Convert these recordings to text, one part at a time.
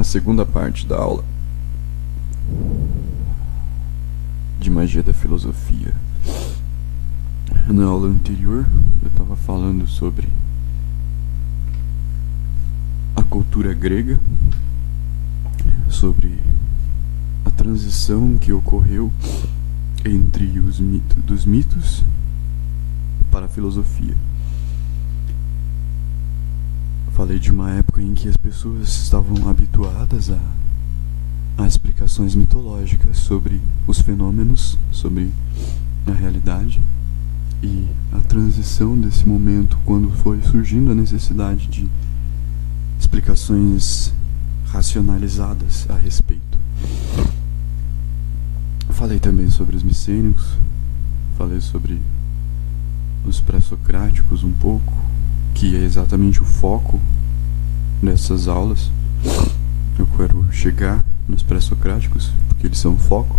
a segunda parte da aula de magia da filosofia. Na aula anterior eu estava falando sobre a cultura grega, sobre a transição que ocorreu entre os dos mitos para a filosofia. Falei de uma época em que as pessoas estavam habituadas a explicações mitológicas sobre os fenômenos, sobre a realidade, e a transição desse momento, quando foi surgindo a necessidade de explicações racionalizadas a respeito. Falei também sobre os micênicos, falei sobre os pré-socráticos um pouco, que é exatamente o foco dessas aulas. Eu quero chegar nos pré-socráticos, porque eles são o foco.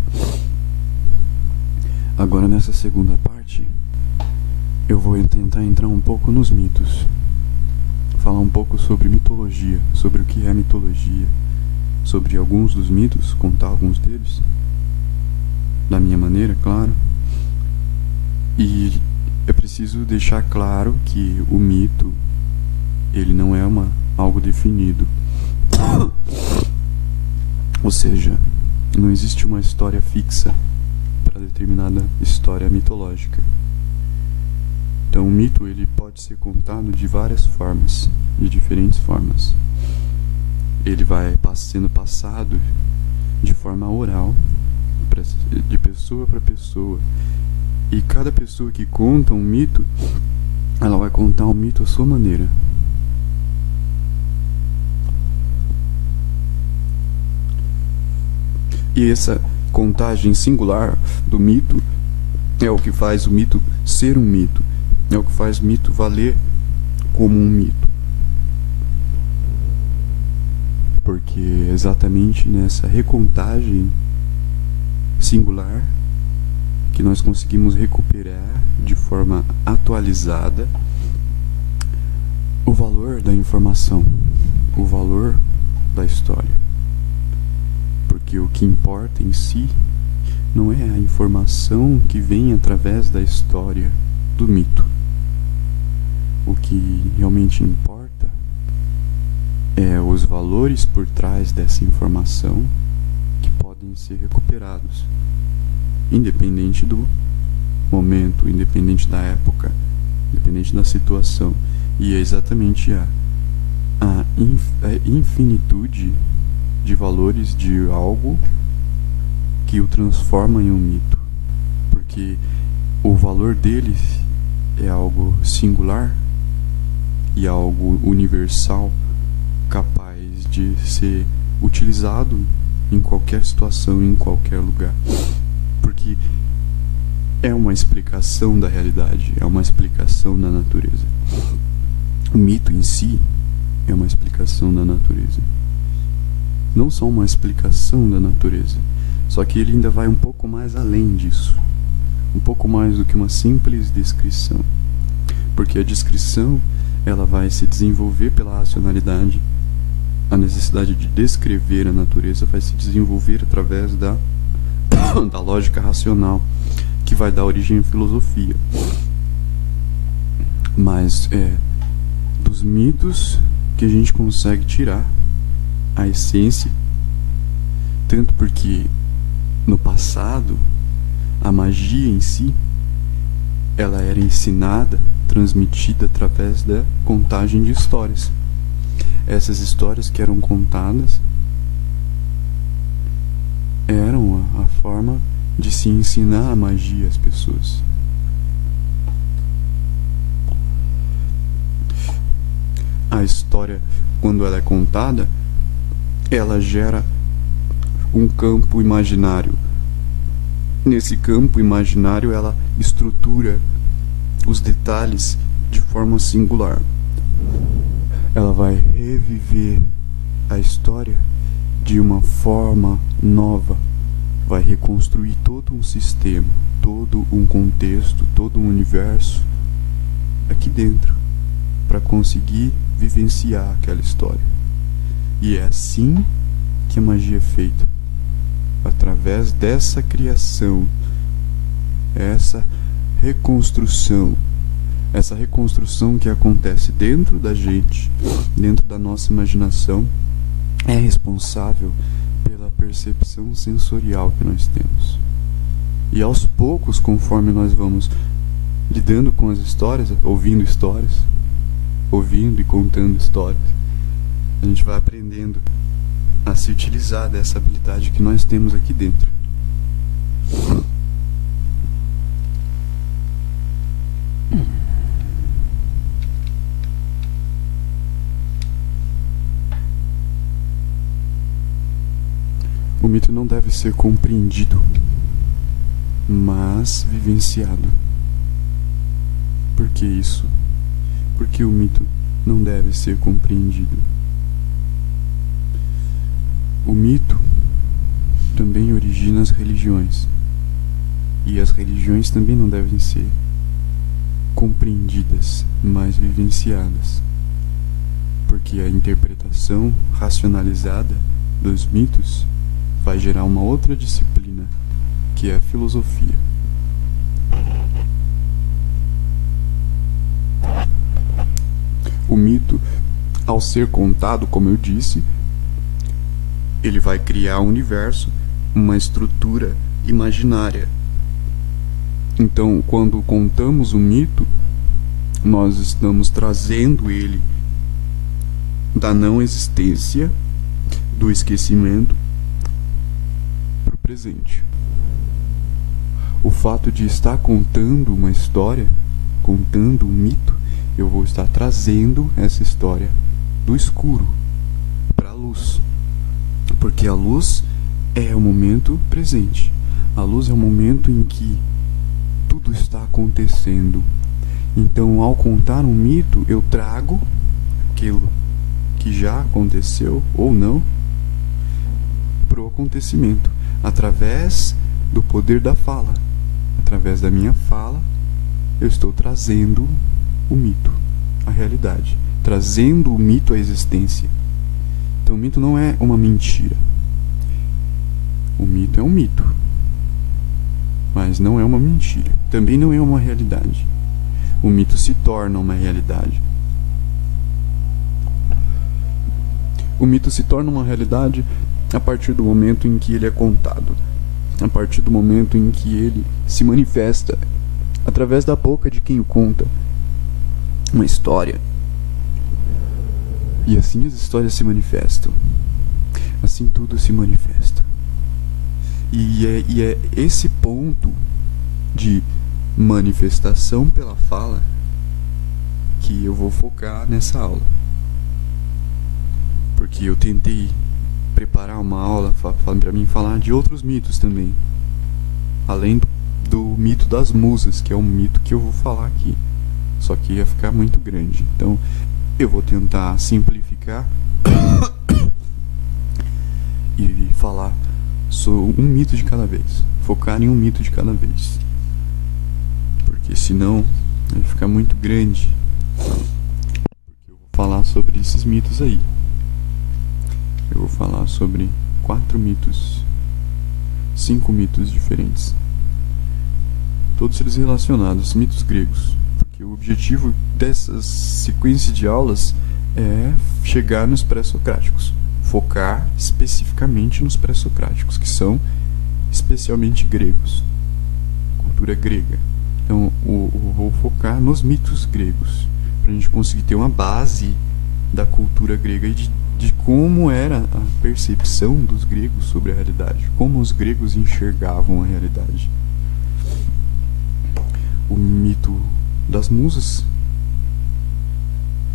Agora, nessa segunda parte, eu vou tentar entrar um pouco nos mitos, falar um pouco sobre mitologia, sobre o que é mitologia, sobre alguns dos mitos, contar alguns deles, da minha maneira, claro. E é preciso deixar claro que o mito, ele não é algo definido. Ou seja, não existe uma história fixa para determinada história mitológica. Então, o mito, ele pode ser contado de várias formas, de diferentes formas. Ele vai sendo passado de forma oral, de pessoa para pessoa. E cada pessoa que conta um mito, ela vai contar um mito à sua maneira. E essa contagem singular do mito é o que faz o mito ser um mito. É o que faz o mito valer como um mito. Porque é exatamente nessa recontagem singular que nós conseguimos recuperar de forma atualizada o valor da informação, o valor da história. Porque o que importa em si não é a informação que vem através da história do mito. O que realmente importa é os valores por trás dessa informação que podem ser recuperados, independente do momento, independente da época, independente da situação. E é exatamente a infinitude de valores de algo que o transforma em um mito. Porque o valor deles é algo singular e algo universal, capaz de ser utilizado em qualquer situação, em qualquer lugar. Porque é uma explicação da realidade, é uma explicação da natureza. O mito em si é uma explicação da natureza. Não só uma explicação da natureza, só que ele ainda vai um pouco mais além disso. Um pouco mais do que uma simples descrição. Porque a descrição, ela vai se desenvolver pela racionalidade. A necessidade de descrever a natureza vai se desenvolver através da lógica racional, que vai dar origem à filosofia. Mas é dos mitos que a gente consegue tirar a essência, tanto porque no passado a magia em si, ela era ensinada, transmitida através da contagem de histórias. Essas histórias que eram contadas eram a forma de se ensinar a magia às pessoas. A história, quando ela é contada, ela gera um campo imaginário. Nesse campo imaginário, ela estrutura os detalhes de forma singular. Ela vai reviver a história de uma forma nova, vai reconstruir todo um sistema, todo um contexto, todo um universo aqui dentro, para conseguir vivenciar aquela história. E é assim que a magia é feita. Através dessa criação, essa reconstrução que acontece dentro da gente, dentro da nossa imaginação, é responsável pela percepção sensorial que nós temos. E aos poucos, conforme nós vamos lidando com as histórias, ouvindo e contando histórias, a gente vai aprendendo a se utilizar dessa habilidade que nós temos aqui dentro. O mito não deve ser compreendido, mas vivenciado. Por que isso? Porque o mito não deve ser compreendido. O mito também origina as religiões, e as religiões também não devem ser compreendidas, mas vivenciadas, porque a interpretação racionalizada dos mitos vai gerar uma outra disciplina, que é a filosofia. O mito, ao ser contado, como eu disse, ele vai criar um universo, uma estrutura imaginária. Então, quando contamos o mito, nós estamos trazendo ele da não existência, do esquecimento, para o presente. O fato de estar contando uma história, contando um mito, eu vou estar trazendo essa história do escuro para a luz. Porque a luz é o momento presente. A luz é o momento em que tudo está acontecendo. Então, ao contar um mito, eu trago aquilo que já aconteceu ou não para o acontecimento, através do poder da fala. Através da minha fala, eu estou trazendo o mito, a realidade, trazendo o mito à existência. Então, o mito não é uma mentira. O mito é um mito, mas não é uma mentira. Também não é uma realidade. O mito se torna uma realidade. O mito se torna uma realidade a partir do momento em que ele é contado, a partir do momento em que ele se manifesta através da boca de quem o conta. Uma história. E assim as histórias se manifestam. Assim tudo se manifesta. E é esse ponto de manifestação pela fala que eu vou focar nessa aula. Porque eu tentei preparar uma aula para mim falar de outros mitos também. Além do mito das musas, que é um mito que eu vou falar aqui. Só que ia ficar muito grande. Então, eu vou tentar simplificar e falar sobre um mito de cada vez. Focar em um mito de cada vez. Porque senão vai ficar muito grande. Porque eu vou falar sobre esses mitos aí. Eu vou falar sobre 4 mitos. 5 mitos diferentes. Todos eles relacionados, mitos gregos. Porque o objetivo dessas sequências de aulas é chegar nos pré-socráticos. Focar especificamente nos pré-socráticos, que são especialmente gregos. Cultura grega. Então, eu vou focar nos mitos gregos, para a gente conseguir ter uma base da cultura grega e de como era a percepção dos gregos sobre a realidade, como os gregos enxergavam a realidade. O mito das musas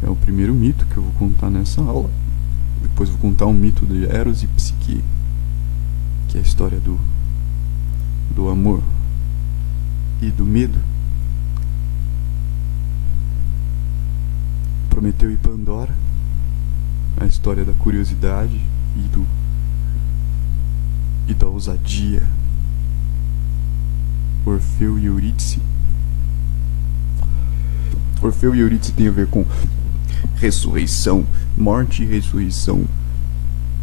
é o primeiro mito que eu vou contar nessa aula. Depois vou contar um mito de Eros e Psique, que é a história do amor e do medo. Prometeu e Pandora, a história da curiosidade e da ousadia. Orfeu e Eurídice. Orfeu e Eurídice tem a ver com ressurreição, morte e ressurreição.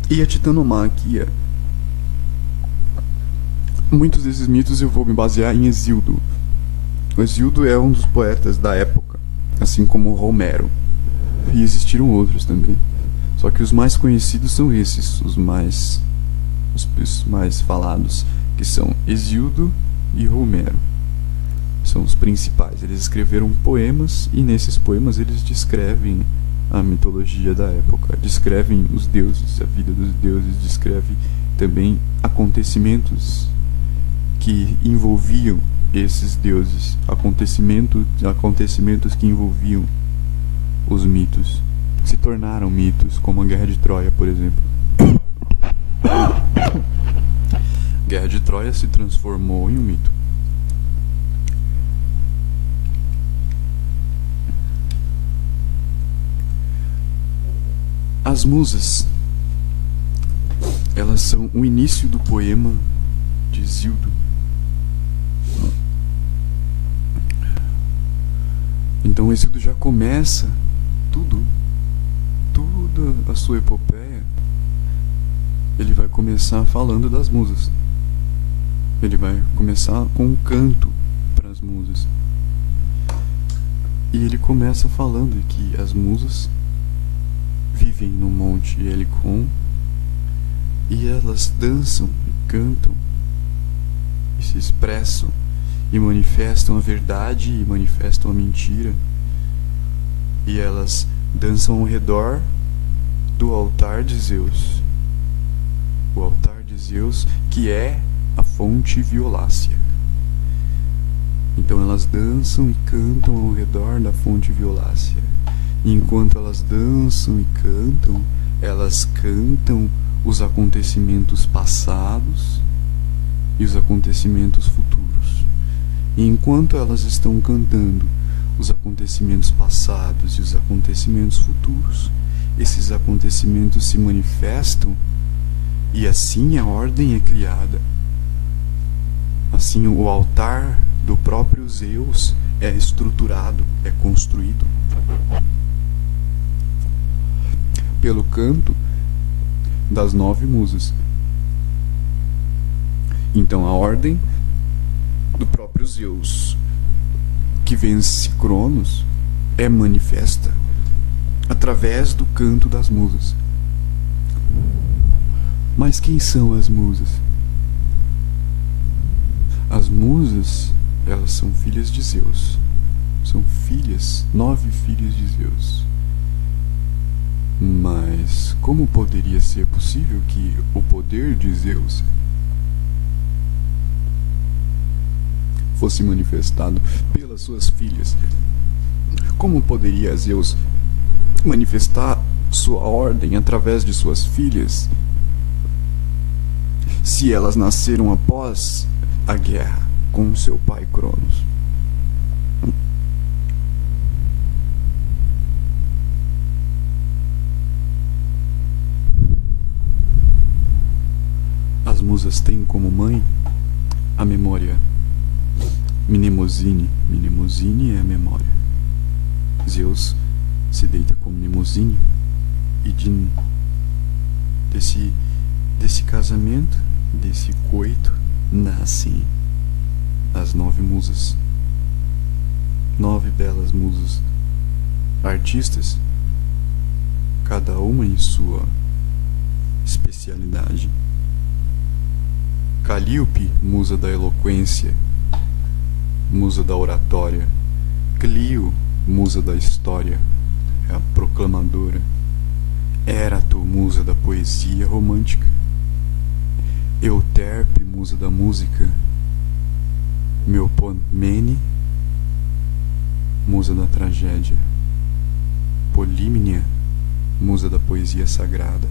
E a titanomaquia, muitos desses mitos eu vou me basear em Hesíodo. O Hesíodo é um dos poetas da época, assim como Homero. E existiram outros também. Só que os mais conhecidos são esses, os mais falados, que são Hesíodo e Homero. São os principais. Eles escreveram poemas e nesses poemas eles descrevem a mitologia da época, descrevem os deuses, a vida dos deuses, descreve também acontecimentos que envolviam esses deuses, acontecimentos que envolviam os mitos, que se tornaram mitos, como a Guerra de Troia, por exemplo. A Guerra de Troia se transformou em um mito. As musas, elas são o início do poema de Hesíodo. Então Hesíodo já começa toda a sua epopeia. Ele vai começar falando das musas. Ele vai começar com um canto para as musas. E ele começa falando que as musas vivem no Monte Helicon e elas dançam e cantam e se expressam e manifestam a verdade e manifestam a mentira, e elas dançam ao redor do altar de Zeus, o altar de Zeus, que é a fonte violácea. Então elas dançam e cantam ao redor da fonte violácea. E enquanto elas dançam e cantam, elas cantam os acontecimentos passados e os acontecimentos futuros. E enquanto elas estão cantando os acontecimentos passados e os acontecimentos futuros, esses acontecimentos se manifestam e assim a ordem é criada. Assim o altar do próprio Zeus é estruturado, é construído pelo canto das 9 musas. Então a ordem do próprio Zeus, que vence Cronos, é manifesta através do canto das musas. Mas quem são as musas? As musas, elas são filhas de Zeus. São 9 filhas de Zeus. Mas como poderia ser possível que o poder de Zeus fosse manifestado pelas suas filhas? Como poderia Zeus manifestar sua ordem através de suas filhas, se elas nasceram após a guerra com seu pai Cronos? As musas têm como mãe a memória. Mnemosine. Mnemosine é a memória. Zeus se deita com Mnemosine e desse casamento, desse coito, nascem as 9 musas. 9 belas musas, artistas, cada uma em sua especialidade. Calíope, musa da eloquência, musa da oratória. Clio, musa da história, é a proclamadora. Érato, musa da poesia romântica. Euterpe, musa da música. Melpomene, musa da tragédia. Polímnia, musa da poesia sagrada.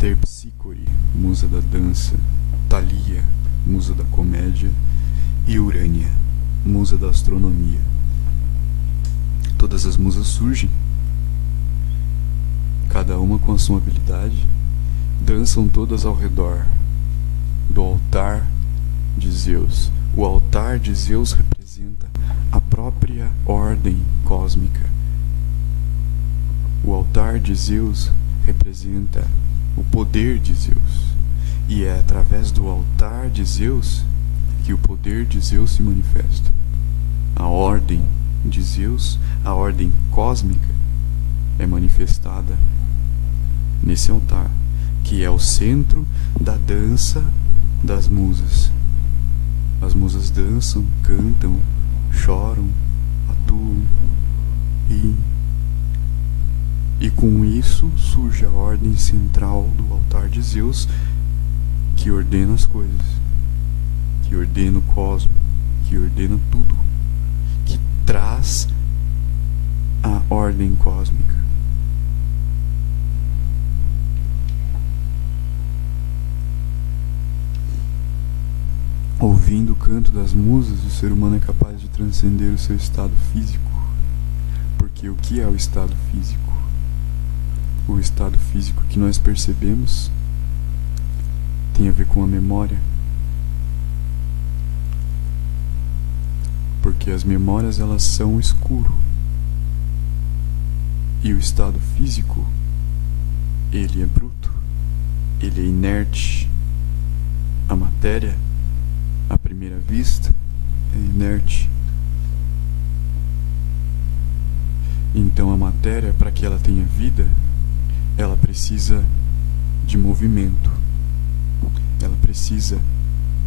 Terpsícore, musa da dança. Thalia, musa da comédia. E Urânia, musa da astronomia. Todas as musas surgem, cada uma com a sua habilidade, dançam todas ao redor do altar de Zeus. O altar de Zeus representa a própria ordem cósmica. O altar de Zeus representa o poder de Zeus. E é através do altar de Zeus que o poder de Zeus se manifesta. A ordem de Zeus, a ordem cósmica, é manifestada nesse altar, que é o centro da dança das musas. As musas dançam, cantam, choram, atuam, riem. E com isso surge a ordem central do altar de Zeus, que ordena as coisas, que ordena o cosmos, que ordena tudo, que traz a ordem cósmica. Ouvindo o canto das musas, o ser humano é capaz de transcender o seu estado físico. Porque o que é o estado físico? O estado físico que nós percebemos tem a ver com a memória. Porque as memórias, elas são escuro. E o estado físico, ele é bruto, ele é inerte. A matéria, à primeira vista, é inerte. Então a matéria, para que ela tenha vida, ela precisa de movimento. Ela precisa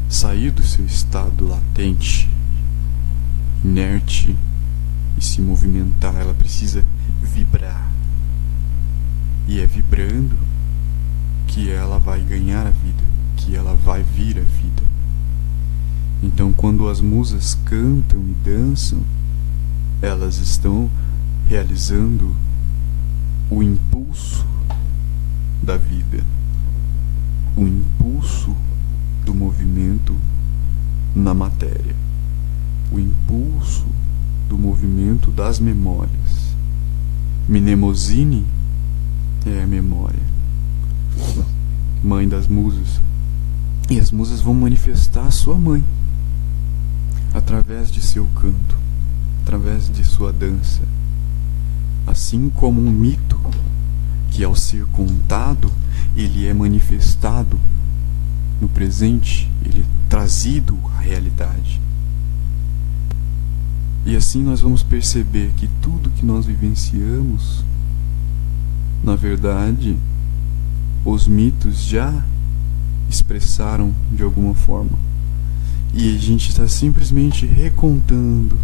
sair do seu estado latente, inerte, e se movimentar. Ela precisa vibrar. E é vibrando que ela vai ganhar a vida, que ela vai vir a vida. Então, quando as musas cantam e dançam, elas estão realizando o impulso da vida, o impulso do movimento na matéria, o impulso do movimento das memórias. Mnemosine é a memória, mãe das musas. E as musas vão manifestar a sua mãe através de seu canto, através de sua dança. Assim como um mito que, ao ser contado, ele é manifestado no presente, ele é trazido à realidade. E assim nós vamos perceber que tudo que nós vivenciamos, na verdade, os mitos já expressaram de alguma forma. E a gente está simplesmente recontando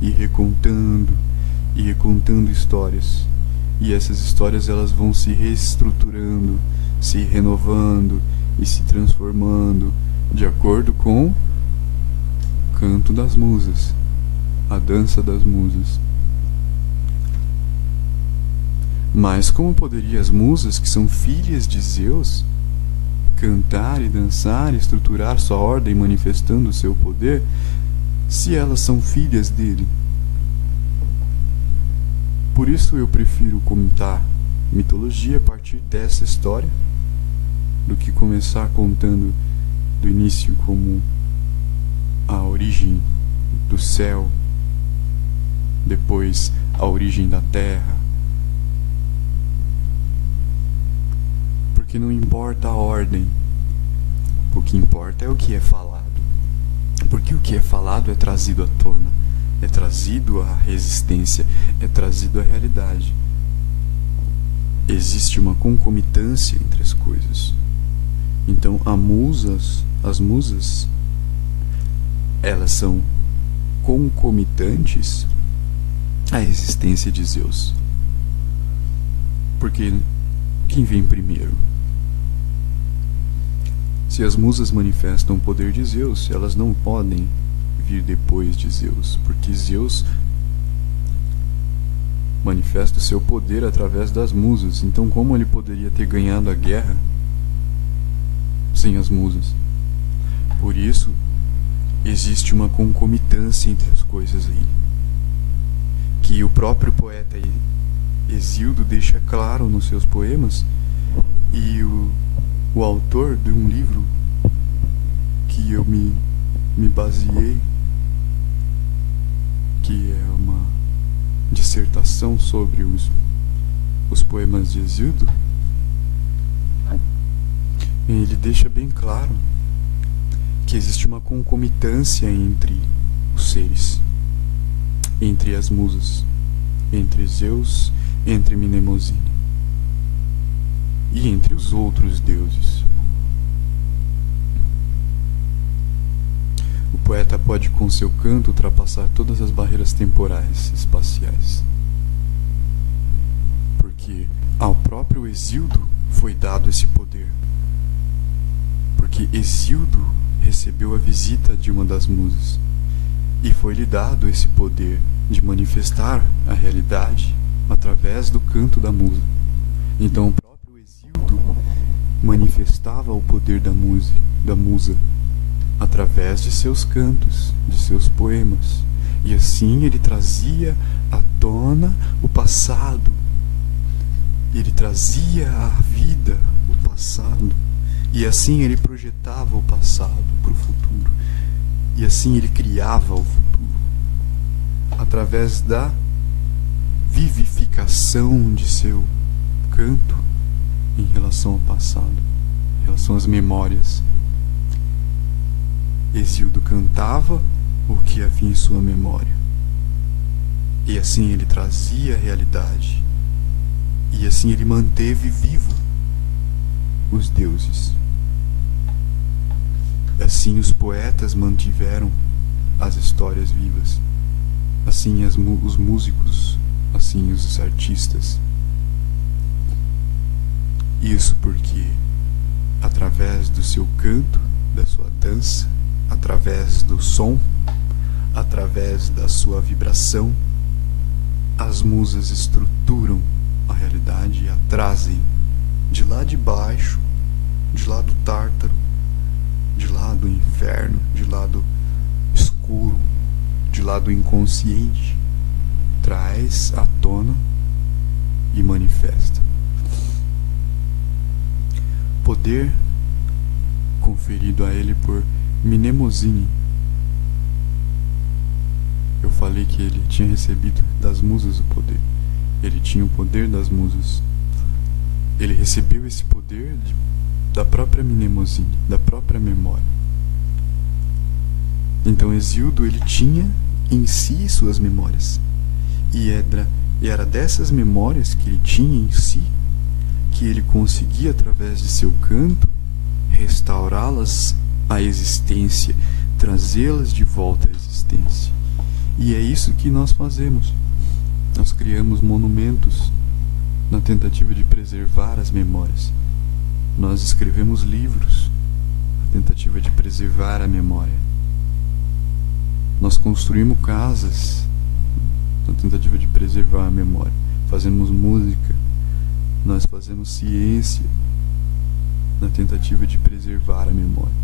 e recontando e recontando histórias. E essas histórias, elas vão se reestruturando, se renovando e se transformando de acordo com o canto das musas, a dança das musas. Mas como poderia as musas, que são filhas de Zeus, cantar e dançar e estruturar sua ordem manifestando o seu poder, se elas são filhas dele? Por isso eu prefiro contar mitologia a partir dessa história do que começar contando do início como a origem do céu, depois a origem da terra. Porque não importa a ordem, o que importa é o que é falado. Porque o que é falado é trazido à tona, é trazido à resistência, é trazido à realidade. Existe uma concomitância entre as coisas. Então as musas, elas são concomitantes à existência de Zeus. Porque quem vem primeiro? Se as musas manifestam o poder de Zeus, elas não podem vir depois de Zeus, porque Zeus manifesta o seu poder através das musas. Então, como ele poderia ter ganhado a guerra sem as musas? Por isso, existe uma concomitância entre as coisas aí, que o próprio poeta Hesíodo deixa claro nos seus poemas, e o autor de um livro que eu me baseei, que é uma dissertação sobre os poemas de Hesíodo, ele deixa bem claro que existe uma concomitância entre os seres, entre as musas, entre Zeus, entre Mnemosine e entre os outros deuses. O poeta pode, com seu canto, ultrapassar todas as barreiras temporais e espaciais, porque ao próprio Hesíodo foi dado esse poder, porque Hesíodo recebeu a visita de uma das musas e foi-lhe dado esse poder de manifestar a realidade através do canto da musa. Então o próprio Hesíodo manifestava o poder da musa através de seus cantos, de seus poemas, e assim ele trazia à tona o passado, ele trazia à vida o passado, e assim ele projetava o passado para o futuro, e assim ele criava o futuro através da vivificação de seu canto em relação ao passado, em relação às memórias. Hesíodo cantava o que havia em sua memória, e assim ele trazia a realidade, e assim ele manteve vivo os deuses. Assim os poetas mantiveram as histórias vivas, assim os músicos, assim os artistas. Isso porque, através do seu canto, da sua dança, através do som, através da sua vibração, as musas estruturam a realidade e a trazem de lá de baixo, de lá do Tártaro, de lá do inferno, de lá do escuro, de lá do inconsciente, traz à tona e manifesta. Poder conferido a ele por Mnemosine. Eu falei que ele tinha recebido das musas o poder. Ele tinha o poder das musas. Ele recebeu esse poder da própria Mnemosine, da própria memória. Então Hesíodo, ele tinha em si suas memórias. E era dessas memórias que ele tinha em si que ele conseguia, através de seu canto, restaurá-las à existência, trazê-las de volta à existência. E é isso que nós fazemos. Nós criamos monumentos na tentativa de preservar as memórias. Nós escrevemos livros na tentativa de preservar a memória. Nós construímos casas na tentativa de preservar a memória. Fazemos música, nós fazemos ciência na tentativa de preservar a memória.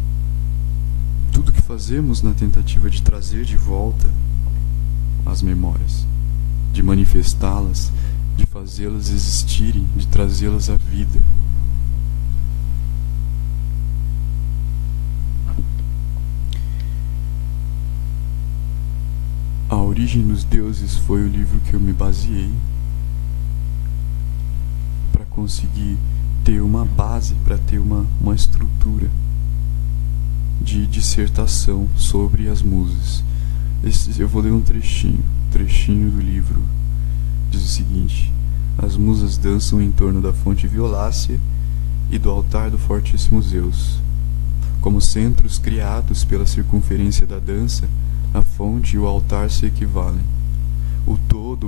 Tudo que fazemos na tentativa de trazer de volta as memórias, de manifestá-las, de fazê-las existirem, de trazê-las à vida. A Origem dos Deuses foi o livro que eu me baseei para conseguir ter uma base, para ter uma estrutura de dissertação sobre as musas. Eu vou ler um trechinho do livro. Diz o seguinte: as musas dançam em torno da fonte violácea e do altar do fortíssimo Zeus. Como centros criados pela circunferência da dança, a fonte e o altar se equivalem. O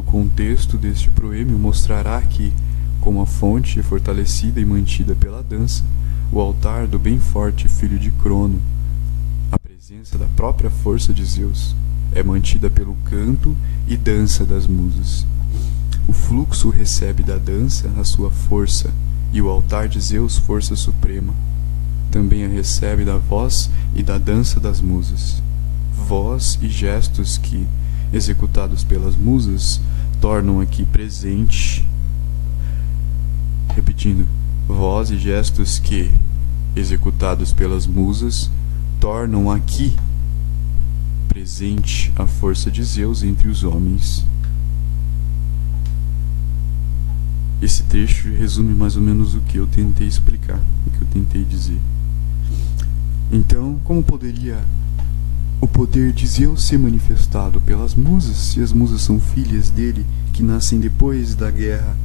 contexto deste proêmio mostrará que, como a fonte é fortalecida e mantida pela dança, o altar do bem forte filho de Crono, a presença da própria força de Zeus, é mantida pelo canto e dança das musas. O fluxo recebe da dança a sua força, e o altar de Zeus força suprema. Também a recebe da voz e da dança das musas. Voz e gestos que, executados pelas musas, tornam aqui presente. Repetindo, voz e gestos que, executados pelas musas, tornam aqui presente a força de Zeus entre os homens. Esse trecho resume mais ou menos o que eu tentei explicar, o que eu tentei dizer. Então, como poderia o poder de Zeus ser manifestado pelas musas, se as musas são filhas dele, que nascem depois da guerra?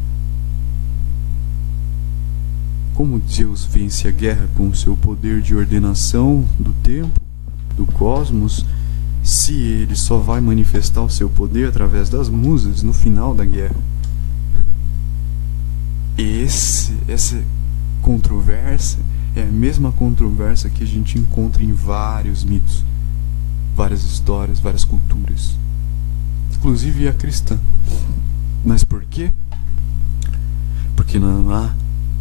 Como Zeus vence a guerra com o seu poder de ordenação do tempo, do cosmos, se ele só vai manifestar o seu poder através das musas no final da guerra? Essa controvérsia é a mesma controvérsia que a gente encontra em vários mitos, várias histórias, várias culturas, inclusive a cristã. Mas por quê? Porque não há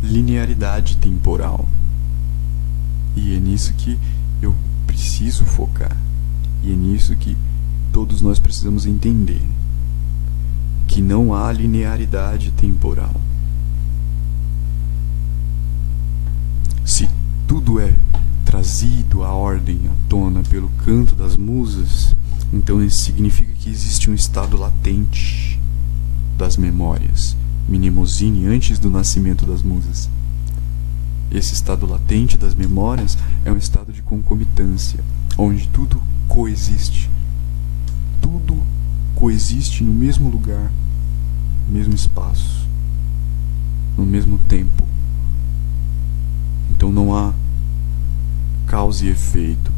linearidade temporal. E é nisso que eu preciso focar. E é nisso que todos nós precisamos entender. Que não há linearidade temporal. Se tudo é trazido à ordem, à tona pelo canto das musas, então isso significa que existe um estado latente das memórias, Mnemosine, antes do nascimento das musas. Esse estado latente das memórias é um estado de concomitância, onde tudo coexiste. Tudo coexiste no mesmo lugar, no mesmo espaço, no mesmo tempo. Então não há causa e efeito,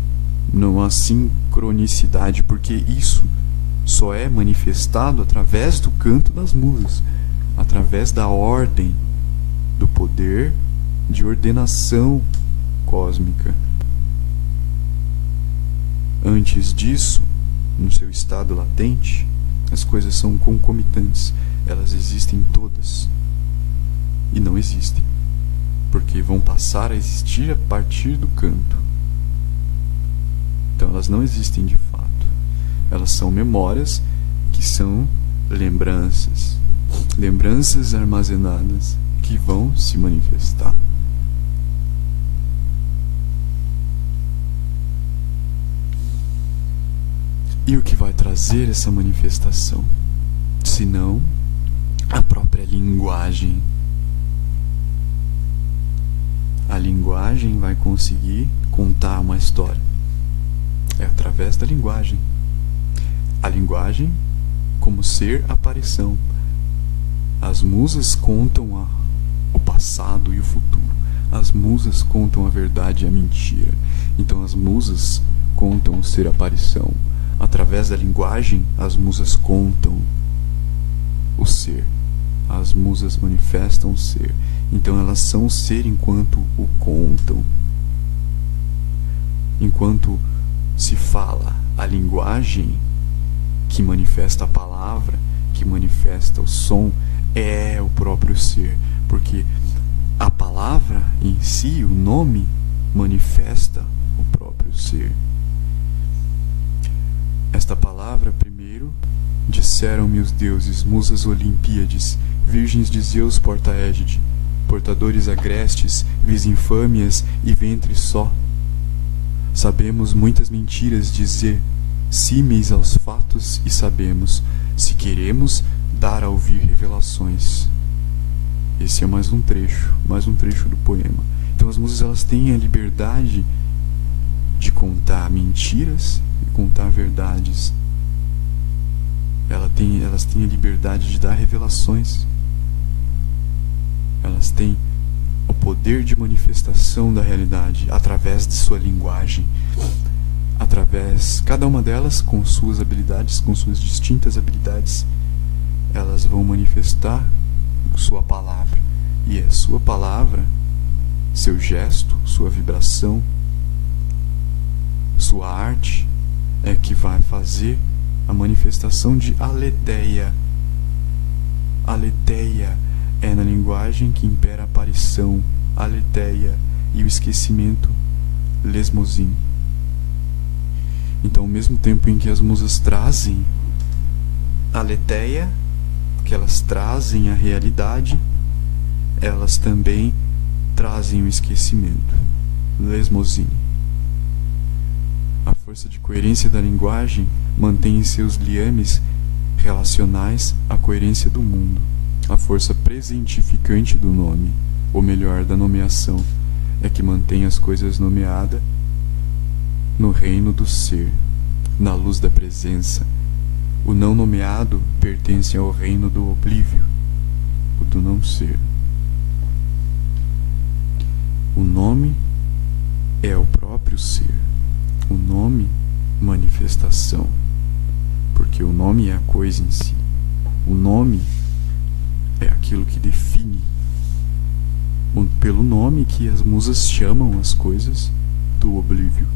não há sincronicidade, porque isso só é manifestado através do canto das musas, através da ordem, do poder de ordenação cósmica. Antes disso, no seu estado latente, as coisas são concomitantes, elas existem todas e não existem, porque vão passar a existir a partir do canto. Então elas não existem de fato. Elas são memórias que são lembranças. Lembranças armazenadas que vão se manifestar. E o que vai trazer essa manifestação? Senão a própria linguagem. A linguagem vai conseguir contar uma história. É através da linguagem. A linguagem como ser aparição. As musas contam o passado e o futuro. As musas contam a verdade e a mentira. Então as musas contam o ser aparição. Através da linguagem, as musas contam o ser. As musas manifestam o ser. Então elas são o ser enquanto o contam. Enquanto se fala a linguagem que manifesta a palavra, que manifesta o som, é o próprio ser. Porque a palavra em si, o nome, manifesta o próprio ser. Esta palavra, primeiro, disseram-me os deuses, musas Olimpíades, virgens de Zeus porta-égide, portadores agrestes, vis infâmias e ventre só. Sabemos muitas mentiras dizer, símeis aos fatos e sabemos, se queremos, dar a ouvir revelações. Esse é mais um trecho do poema. Então as musas, elas têm a liberdade de contar mentiras e contar verdades. Elas têm a liberdade de dar revelações. Elas têm o poder de manifestação da realidade através de sua linguagem. Cada uma delas, com suas habilidades, com suas distintas habilidades, elas vão manifestar sua palavra. E a sua palavra, seu gesto, sua vibração, sua arte, é que vai fazer a manifestação de aletheia. Aletheia é na linguagem que impera a aparição, aletheia, e o esquecimento, lesmosine. Então, ao mesmo tempo em que as musas trazem a aletheia, que elas trazem a realidade, elas também trazem o esquecimento, lesmosine. A força de coerência da linguagem mantém em seus liames relacionais a coerência do mundo. A força presentificante do nome, ou melhor, da nomeação, é que mantém as coisas nomeadas no reino do ser, na luz da presença. O não nomeado pertence ao reino do oblívio, o do não ser. O nome é o próprio ser. O nome, manifestação. Porque o nome é a coisa em si. O nome é aquilo que define. Pelo nome que as musas chamam as coisas do oblívio,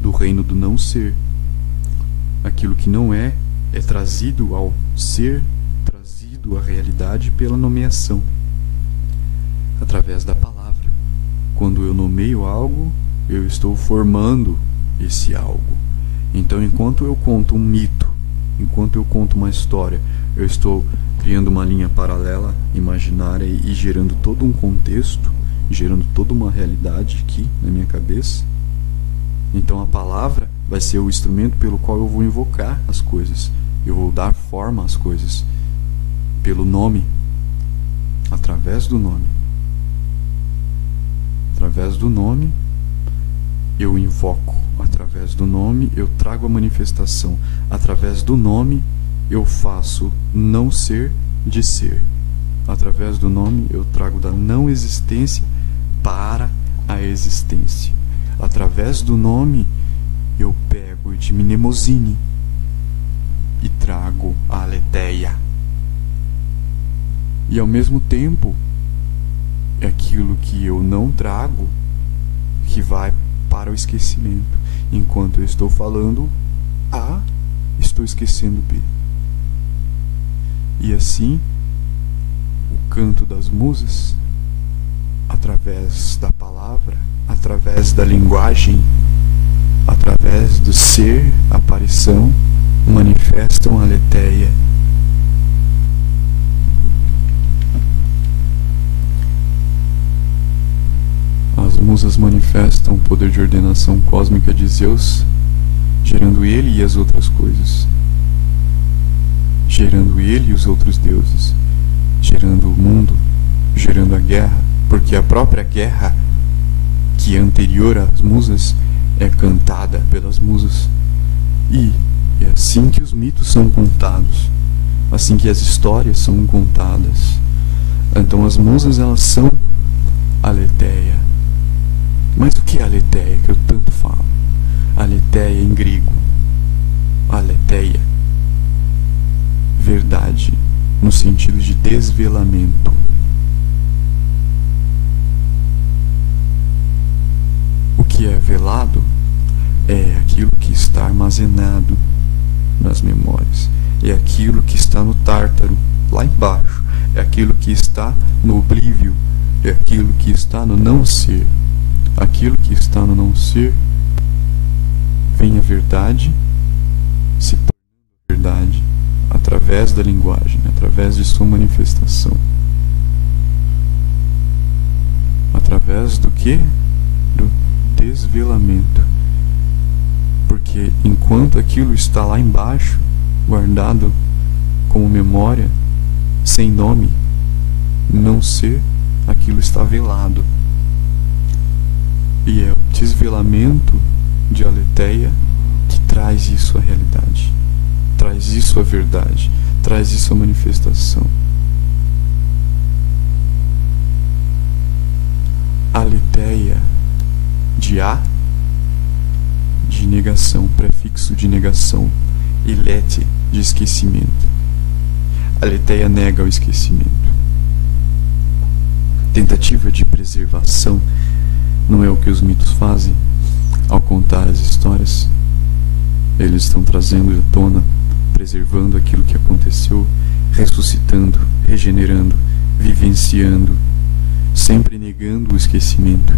do reino do não ser. Aquilo que não é trazido ao ser, trazido à realidade pela nomeação, através da palavra. Quando eu nomeio algo, eu estou formando esse algo. Então, enquanto eu conto um mito, enquanto eu conto uma história, eu estou criando uma linha paralela, imaginária e gerando todo um contexto, gerando toda uma realidade aqui na minha cabeça. Então a palavra vai ser o instrumento pelo qual eu vou invocar as coisas. Eu vou dar forma às coisas pelo nome, através do nome. Através do nome eu invoco, através do nome eu trago a manifestação, através do nome eu faço não ser de ser. Através do nome eu trago da não existência para a existência. Através do nome eu pego de mnemosine e trago a aletheia. E ao mesmo tempo é aquilo que eu não trago que vai para o esquecimento. Enquanto eu estou falando A, estou esquecendo B. E assim, o canto das musas, através da palavra, através da linguagem, através do ser, aparição, manifestam a aletheia. As musas manifestam o poder de ordenação cósmica de Zeus, gerando ele e as outras coisas, gerando ele e os outros deuses, gerando o mundo, gerando a guerra, porque a própria guerra, que é anterior às musas, é cantada pelas musas. E é assim que os mitos são contados, assim que as histórias são contadas. Então as musas, elas são aletheia. Mas o que é aletheia, que eu tanto falo? Aletheia em grego, aletheia, verdade, no sentido de desvelamento. O que é velado é aquilo que está armazenado nas memórias, é aquilo que está no tártaro, lá embaixo, é aquilo que está no oblívio, é aquilo que está no não ser. Aquilo que está no não ser, vem a verdade, se tornando verdade, através da linguagem, através de sua manifestação. Através do quê? Do desvelamento. Porque enquanto aquilo está lá embaixo, guardado como memória, sem nome, não ser, aquilo está velado. E é o desvelamento de aletheia que traz isso à realidade, traz isso à verdade, traz isso à manifestação. Aletheia de A, de negação, prefixo de negação, e lete, de esquecimento. Aletheia nega o esquecimento. Tentativa de preservação não é o que os mitos fazem ao contar as histórias. Eles estão trazendo à tona, preservando aquilo que aconteceu, ressuscitando, regenerando, vivenciando, sempre negando o esquecimento.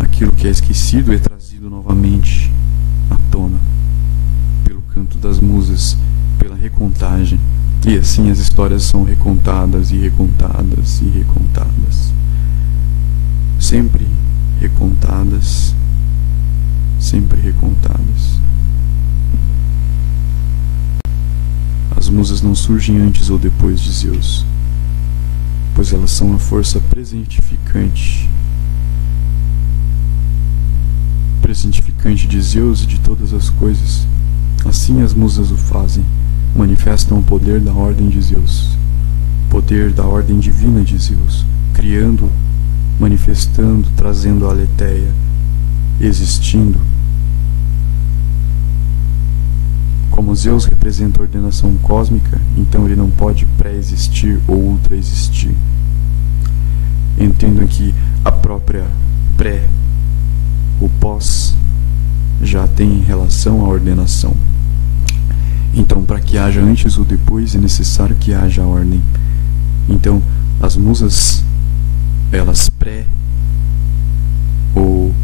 Aquilo que é esquecido é trazido novamente à tona, pelo canto das musas, pela recontagem. E assim as histórias são recontadas e recontadas e recontadas. Sempre recontadas, sempre recontadas. As musas não surgem antes ou depois de Zeus, pois elas são a força presentificante de Zeus e de todas as coisas. Assim as musas o fazem, manifestam o poder da ordem de Zeus, poder da ordem divina de Zeus, criando, manifestando, trazendo a aletheia, existindo. Como Zeus representa a ordenação cósmica, então ele não pode pré-existir ou ultra-existir. Entendam que a própria pré, o pós, já tem relação à ordenação. Então, para que haja antes ou depois, é necessário que haja ordem. Então, as musas, elas pré ou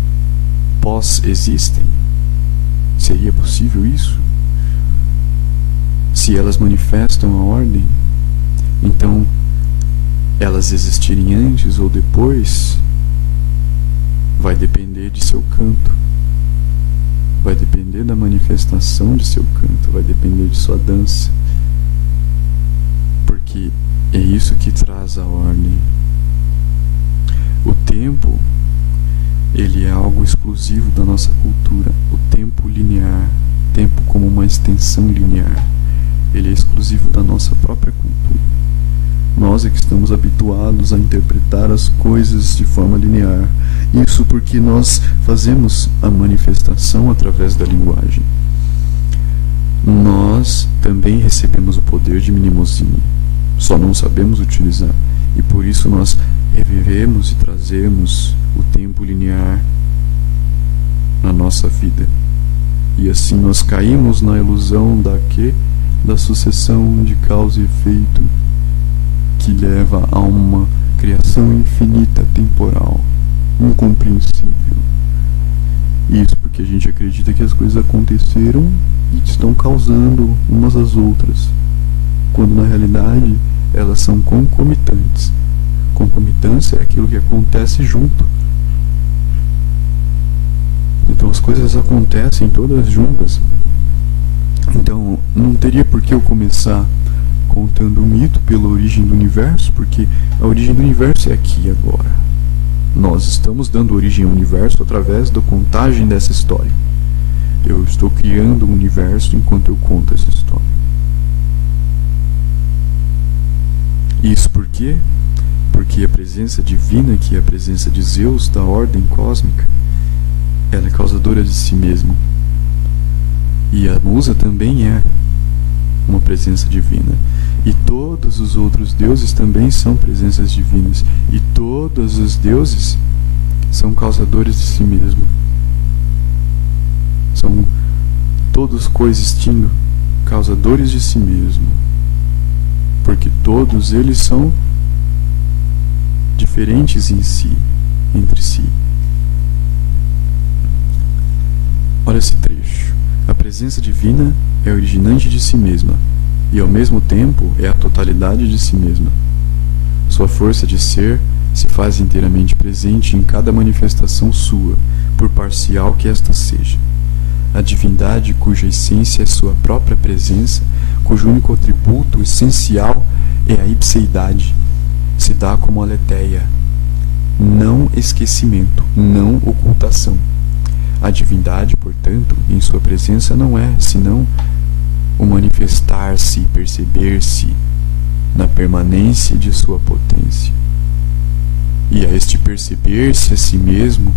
pós existem? Seria possível isso? Se elas manifestam a ordem, então elas existirem antes ou depois vai depender de seu canto, vai depender da manifestação de seu canto, vai depender de sua dança, porque é isso que traz a ordem. O tempo, ele é algo exclusivo da nossa cultura. O tempo linear, tempo como uma extensão linear, ele é exclusivo da nossa própria cultura. Nós é que estamos habituados a interpretar as coisas de forma linear. Isso porque nós fazemos a manifestação através da linguagem. Nós também recebemos o poder de mnemosine, só não sabemos utilizar. E por isso nós revivemos e trazemos o tempo linear na nossa vida. E assim nós caímos na ilusão da sucessão de causa e efeito, que leva a uma criação infinita temporal, incompreensível. Isso porque a gente acredita que as coisas aconteceram e estão causando umas às outras, quando na realidade elas são concomitantes. Concomitância é aquilo que acontece junto. Então as coisas acontecem todas juntas. Então não teria por que eu começar contando o mito pela origem do universo, porque a origem do universo é aqui e agora. Nós estamos dando origem ao universo através da contagem dessa história. Eu estou criando o universo enquanto eu conto essa história. Isso por quê? Porque a presença divina, que é a presença de Zeus, da ordem cósmica, ela é causadora de si mesma. E a musa também é uma presença divina. E todos os outros deuses também são presenças divinas. E todos os deuses são causadores de si mesmo. São todos coexistindo, causadores de si mesmo. Porque todos eles são diferentes em si, entre si. Olha esse trecho. A presença divina é originante de si mesma, e ao mesmo tempo é a totalidade de si mesma. Sua força de ser se faz inteiramente presente em cada manifestação sua, por parcial que esta seja. A divindade, cuja essência é sua própria presença, cujo único atributo essencial é a ipseidade, se dá como aletheia, não esquecimento, não ocultação. A divindade, portanto, em sua presença não é senão o manifestar-se e perceber-se na permanência de sua potência. E a este perceber-se a si mesmo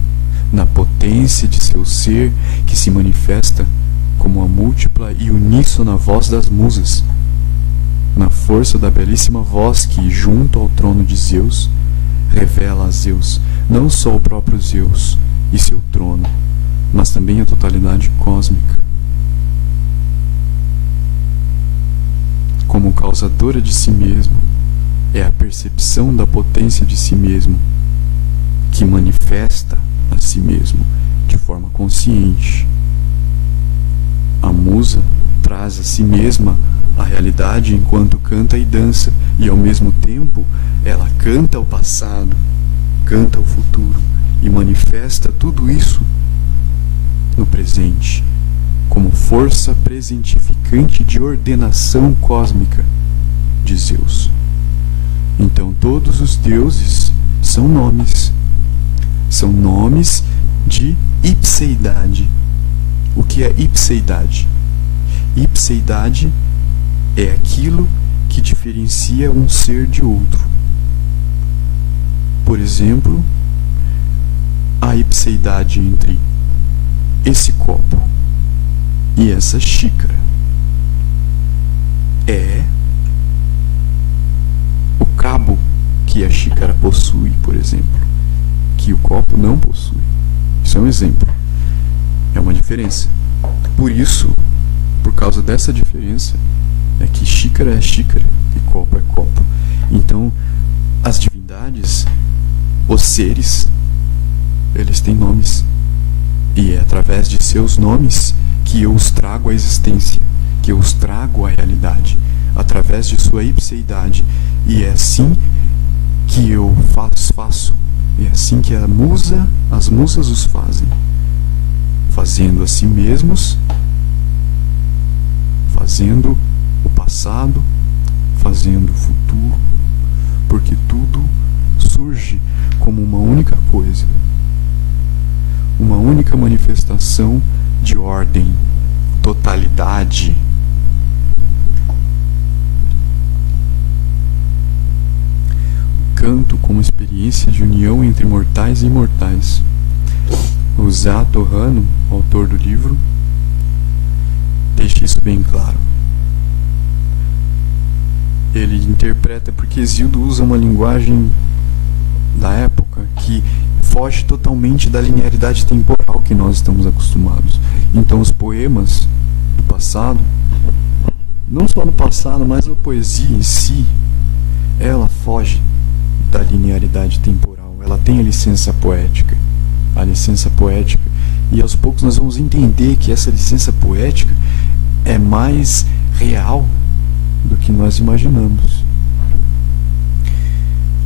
na potência de seu ser, que se manifesta como a múltipla e uníssona voz das musas, na força da belíssima voz que, junto ao trono de Zeus, revela a Zeus não só o próprio Zeus e seu trono, mas também a totalidade cósmica. Como causadora de si mesmo, é a percepção da potência de si mesmo que manifesta a si mesmo de forma consciente. A musa traz a si mesma a realidade enquanto canta e dança, e ao mesmo tempo ela canta o passado, canta o futuro e manifesta tudo isso no presente, como força presentificante. significante de ordenação cósmica de Zeus. Então todos os deuses são nomes de ipseidade. O que é ipseidade? Ipseidade é aquilo que diferencia um ser de outro. Por exemplo, a ipseidade entre esse copo e essa xícara é o cabo que a xícara possui, por exemplo, que o copo não possui. Isso é um exemplo. É uma diferença. Por isso, por causa dessa diferença, é que xícara é xícara e copo é copo. Então, as divindades, os seres, eles têm nomes. E é através de seus nomes que eu os trago à existência, que eu os trago à realidade, através de sua ipseidade. E é assim que eu faço. E é assim que as musas os fazem. Fazendo a si mesmos, fazendo o passado, fazendo o futuro, porque tudo surge como uma única coisa, uma única manifestação de ordem, totalidade. O canto como experiência de união entre mortais e imortais. O Zato Hano, autor do livro, deixa isso bem claro. Ele interpreta porque Hesíodo usa uma linguagem da época que foge totalmente da linearidade temporal que nós estamos acostumados. Então os poemas do passado, não só no passado, mas a poesia em si, ela foge da linearidade temporal. Ela tem a licença poética. E aos poucos nós vamos entender que essa licença poética é mais real do que nós imaginamos.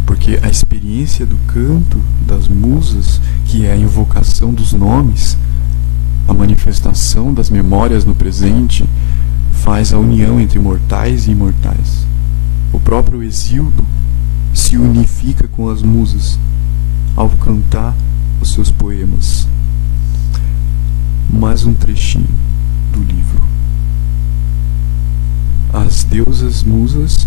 Porque a experiência do canto das musas, que é a invocação dos nomes, a manifestação das memórias no presente, faz a união entre mortais e imortais. O próprio Hesíodo se unifica com as musas ao cantar os seus poemas. Mais um trechinho do livro. As deusas musas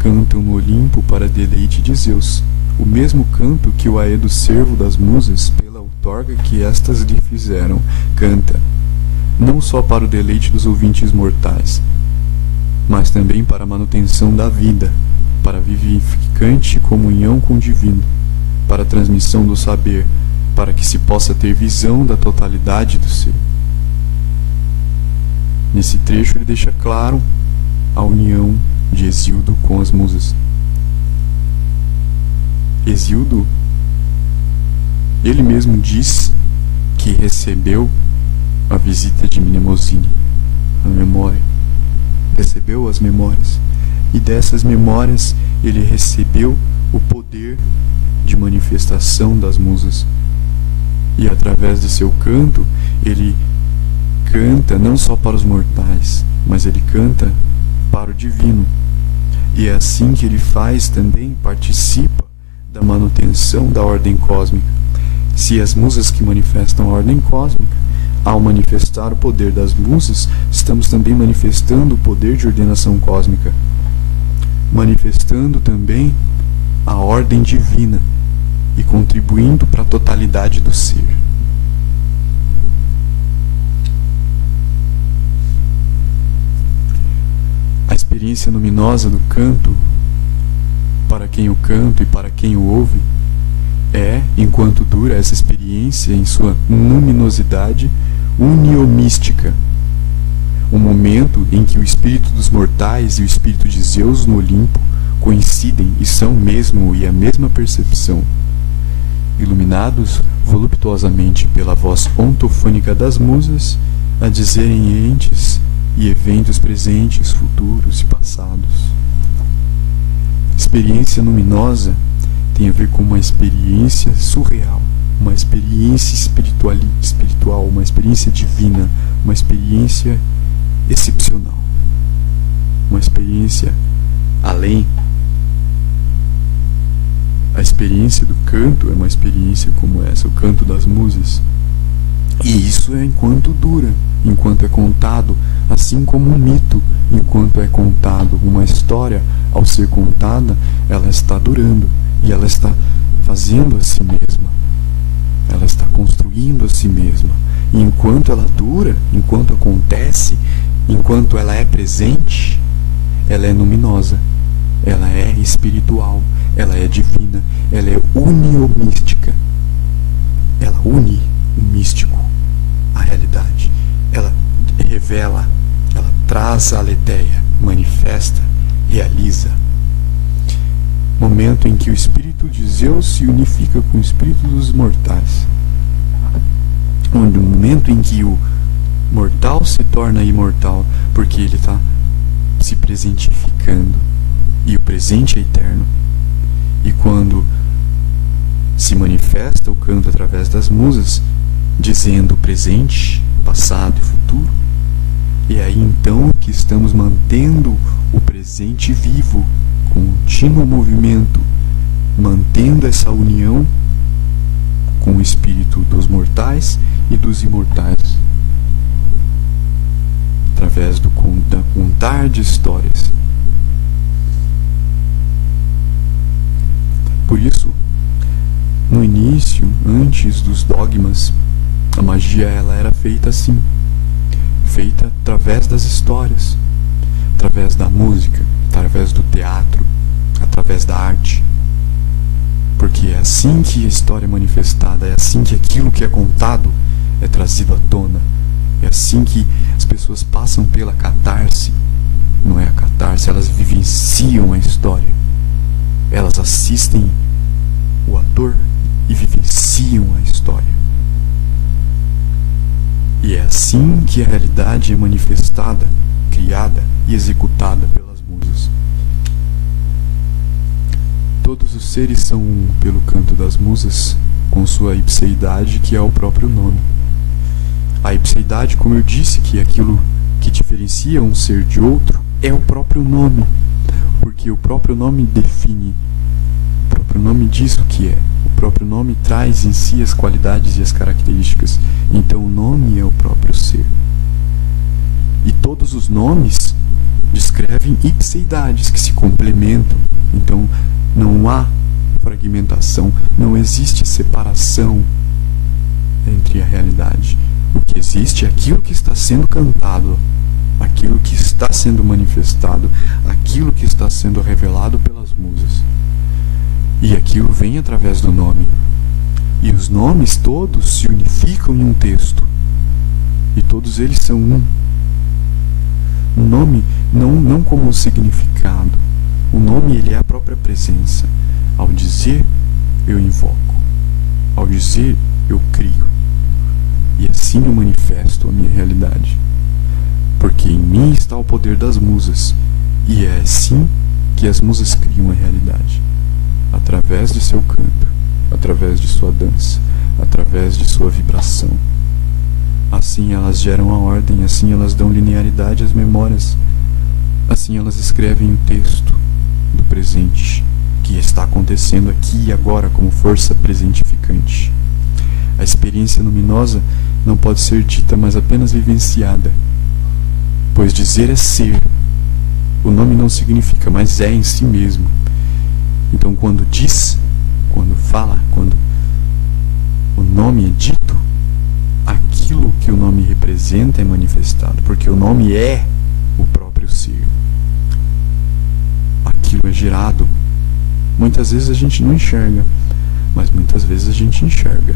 cantam no Olimpo para deleite de Zeus, o mesmo canto que o Aedo servo das musas, pela outorga que estas lhe fizeram, canta, não só para o deleite dos ouvintes mortais, mas também para a manutenção da vida, para a vivificante comunhão com o divino, para a transmissão do saber, para que se possa ter visão da totalidade do ser. Nesse trecho ele deixa claro a união de Hesíodo com as musas. Hesíodo, ele mesmo diz que recebeu a visita de Mnemosine, a memória. Recebeu as memórias. E dessas memórias ele recebeu o poder de manifestação das musas. E através de seu canto, ele canta não só para os mortais, mas ele canta para o divino. E é assim que ele faz também, participa da manutenção da ordem cósmica. Se as musas que manifestam a ordem cósmica, ao manifestar o poder das musas, estamos também manifestando o poder de ordenação cósmica, manifestando também a ordem divina e contribuindo para a totalidade do ser. A experiência luminosa do canto, para quem o canta e para quem o ouve, é, enquanto dura essa experiência em sua luminosidade, uniomística, o momento em que o espírito dos mortais e o espírito de Zeus no Olimpo coincidem e são mesmo e a mesma percepção, iluminados voluptuosamente pela voz ontofônica das musas, a dizerem entes e eventos presentes, futuros e passados. Experiência luminosa tem a ver com uma experiência surreal, uma experiência espiritual, uma experiência divina, uma experiência excepcional. uma experiência além. A experiência do canto é uma experiência como essa, o canto das musas. E isso é enquanto dura, enquanto é contado, assim como um mito, enquanto é contado. Uma história, ao ser contada, ela está durando e ela está fazendo a si mesma. Ela está construindo a si mesma. E enquanto ela dura, enquanto acontece, enquanto ela é presente, ela é luminosa, ela é espiritual, ela é divina, ela é uniomística. Ela une o místico à realidade. Ela revela, ela traz a aletheia, manifesta, realiza. Momento em que o espírito de Zeus se unifica com o espírito dos mortais. No momento em que o mortal se torna imortal, porque ele está se presentificando, e o presente é eterno. E quando se manifesta o canto através das musas, dizendo presente, passado e futuro, e é aí então que estamos mantendo o presente vivo, contínuo movimento, mantendo essa união com o espírito dos mortais e dos imortais, através do contar de histórias. Por isso, no início, antes dos dogmas, a magia ela era feita assim, feita através das histórias, através da música, através do teatro, através da arte. Porque é assim que a história é manifestada, é assim que aquilo que é contado é trazido à tona, é assim que as pessoas passam pela catarse. Não é a catarse, elas vivenciam a história, elas assistem o ator e vivenciam a história. E é assim que a realidade é manifestada, criada e executada pelas musas. Todos os seres são um pelo canto das musas, com sua ipseidade, que é o próprio nome. A ipseidade, como eu disse, que é aquilo que diferencia um ser de outro, é o próprio nome, porque o próprio nome define, o próprio nome diz o que é, o próprio nome traz em si as qualidades e as características, então o nome é o próprio ser. E todos os nomes descrevem ipseidades que se complementam, então não há fragmentação, não existe separação entre a realidade. O que existe é aquilo que está sendo cantado, aquilo que está sendo manifestado, aquilo que está sendo revelado pelas musas. E aquilo vem através do nome. E os nomes todos se unificam em um texto. E todos eles são um. O nome não como um significado. O nome ele é a própria presença. Ao dizer, eu invoco. Ao dizer, eu crio. E assim eu manifesto a minha realidade. Porque em mim está o poder das musas. E é assim que as musas criam a realidade. Através de seu canto, através de sua dança, através de sua vibração. Assim elas geram a ordem, assim elas dão linearidade às memórias. Assim elas escrevem o texto do presente, que está acontecendo aqui e agora como força presentificante. A experiência luminosa não pode ser dita, mas apenas vivenciada. Pois dizer é ser. O nome não significa, mas é em si mesmo. Então quando diz, quando fala, quando o nome é dito, aquilo que o nome representa é manifestado, porque o nome é o próprio ser. Aquilo é gerado. Muitas vezes a gente não enxerga, mas muitas vezes a gente enxerga.